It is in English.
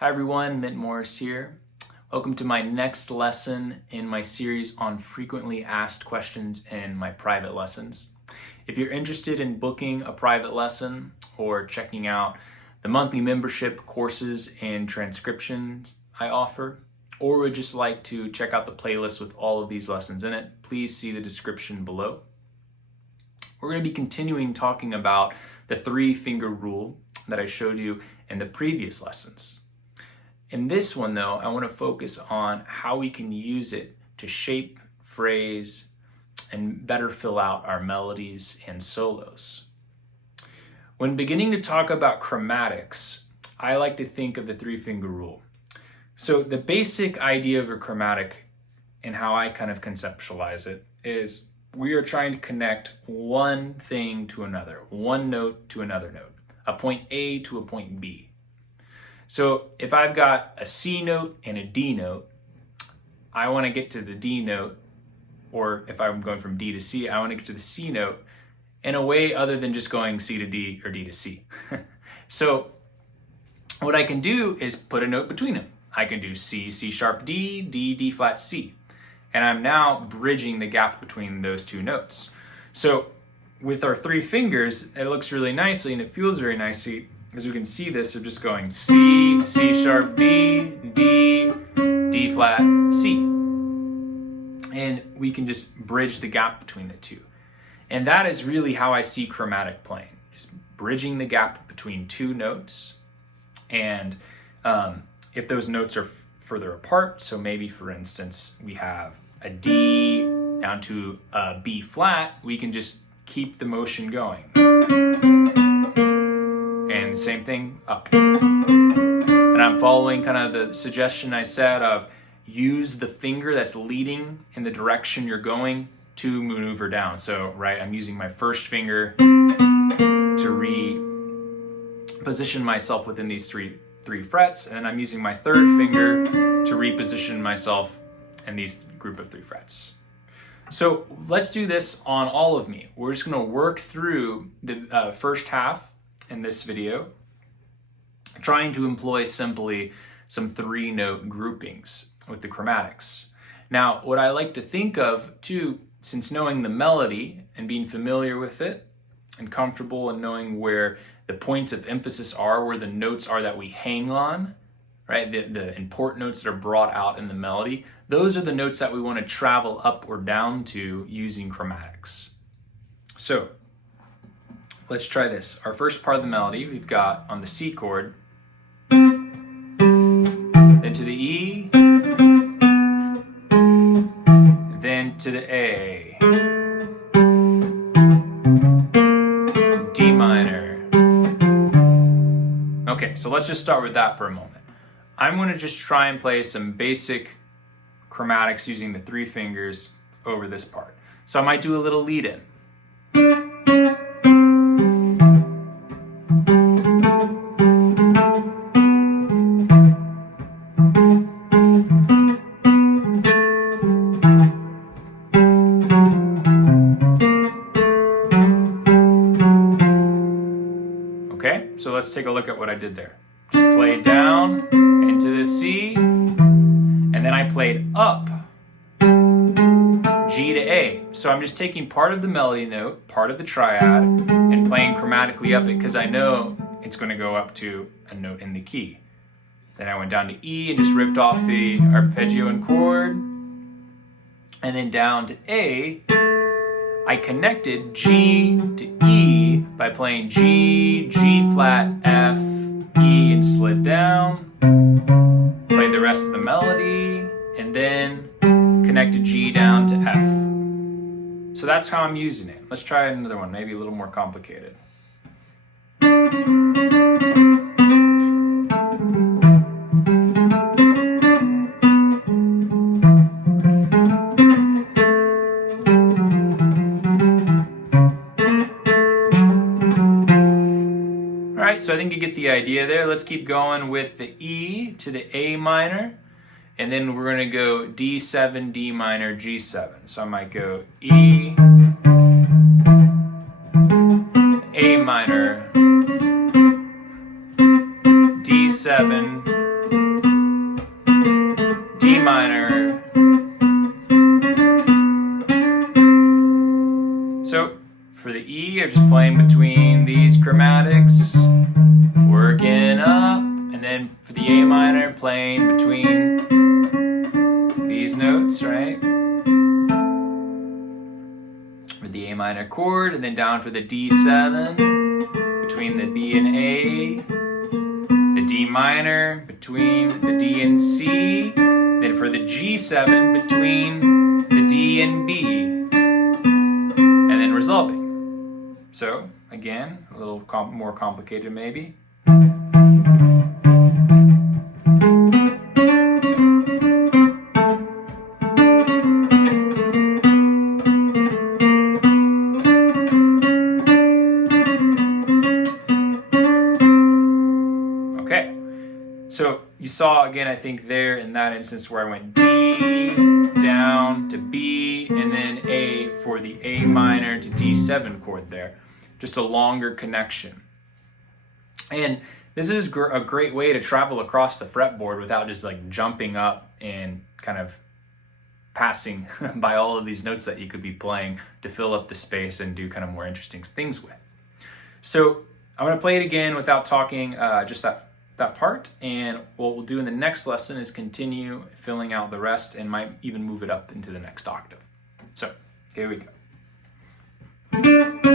Hi everyone, Mint Morris here. Welcome to my next lesson in my series on frequently asked questions in my private lessons. If you're interested in booking a private lesson or checking out the monthly membership courses and transcriptions I offer, or would just like to check out the playlist with all of these lessons in it, please see the description below. We're going to be continuing talking about the 3-finger rule that I showed you in the previous lessons. In this one though, I want to focus on how we can use it to shape, phrase, and better fill out our melodies and solos. When beginning to talk about chromatics, I like to think of the 3-finger rule. So the basic idea of a chromatic and how I kind of conceptualize it is we are trying to connect one thing to another, one note to another note, a point A to a point B. So if I've got a C note and a D note, I want to get to the D note, or if I'm going from D to C, I want to get to the C note in a way other than just going C to D or D to C. So what I can do is put a note between them. I can do C, C sharp D, D, D flat C. And I'm now bridging the gap between those two notes. So with our 3 fingers, it looks really nicely and it feels very nicely. As we can see this, of just going C, C sharp D, D, D flat, C. And we can just bridge the gap between the two. And that is really how I see chromatic playing, just bridging the gap between 2 notes. And if those notes are further apart, so maybe for instance, we have a D down to a B flat, we can just keep the motion going. And the same thing up. And I'm following kind of the suggestion I said of use the finger that's leading in the direction you're going to maneuver down. So, right, I'm using my first finger to reposition myself within these three frets, and then I'm using my 3rd finger to reposition myself in these group of 3 frets. So let's do this on all of me. We're just going to work through the first half in this video, trying to employ simply some 3-note groupings with the chromatics. Now, what I like to think of too, since knowing the melody and being familiar with it and comfortable in knowing where the points of emphasis are, where the notes are that we hang on, right? The important notes that are brought out in the melody, those are the notes that we want to travel up or down to using chromatics. So let's try this. Our first part of the melody we've got on the C chord, then to the E, then to the A, D minor. Okay, so let's just start with that for a moment. I'm going to just try and play some basic chromatics using the 3 fingers over this part. So I might do a little lead in. Okay, so let's take a look at what I did there. Just played down into the C, and then I played up G to A. So I'm just taking part of the melody note, part of the triad, and playing chromatically up it because I know it's going to go up to a note in the key. Then I went down to E and just ripped off the arpeggio and chord, and then down to A, I connected G to E by playing G, G flat, F, E, and slid down. Played the rest of the melody, and then connected G down to F. So that's how I'm using it. Let's try another one, maybe a little more complicated. So I think you get the idea there. Let's keep going with the E to the A minor, and then we're going to go D7, D minor, G7. So I might go E, A minor, D7, then for the A minor, playing between these notes, right? For the A minor chord, and then down for the D7, between the B and A, the D minor, between the D and C, then for the G7, between the D and B, and then resolving. So, again, a little more complicated maybe. Okay, so you saw again, I think there in that instance where I went D down to B and then A for the A minor to D7 chord there. Just a longer connection. And this is a great way to travel across the fretboard without just like jumping up and kind of passing by all of these notes that you could be playing to fill up the space and do kind of more interesting things with. So I'm going to play it again without talking just that part, and what we'll do in the next lesson is continue filling out the rest and might even move it up into the next octave. So here we go.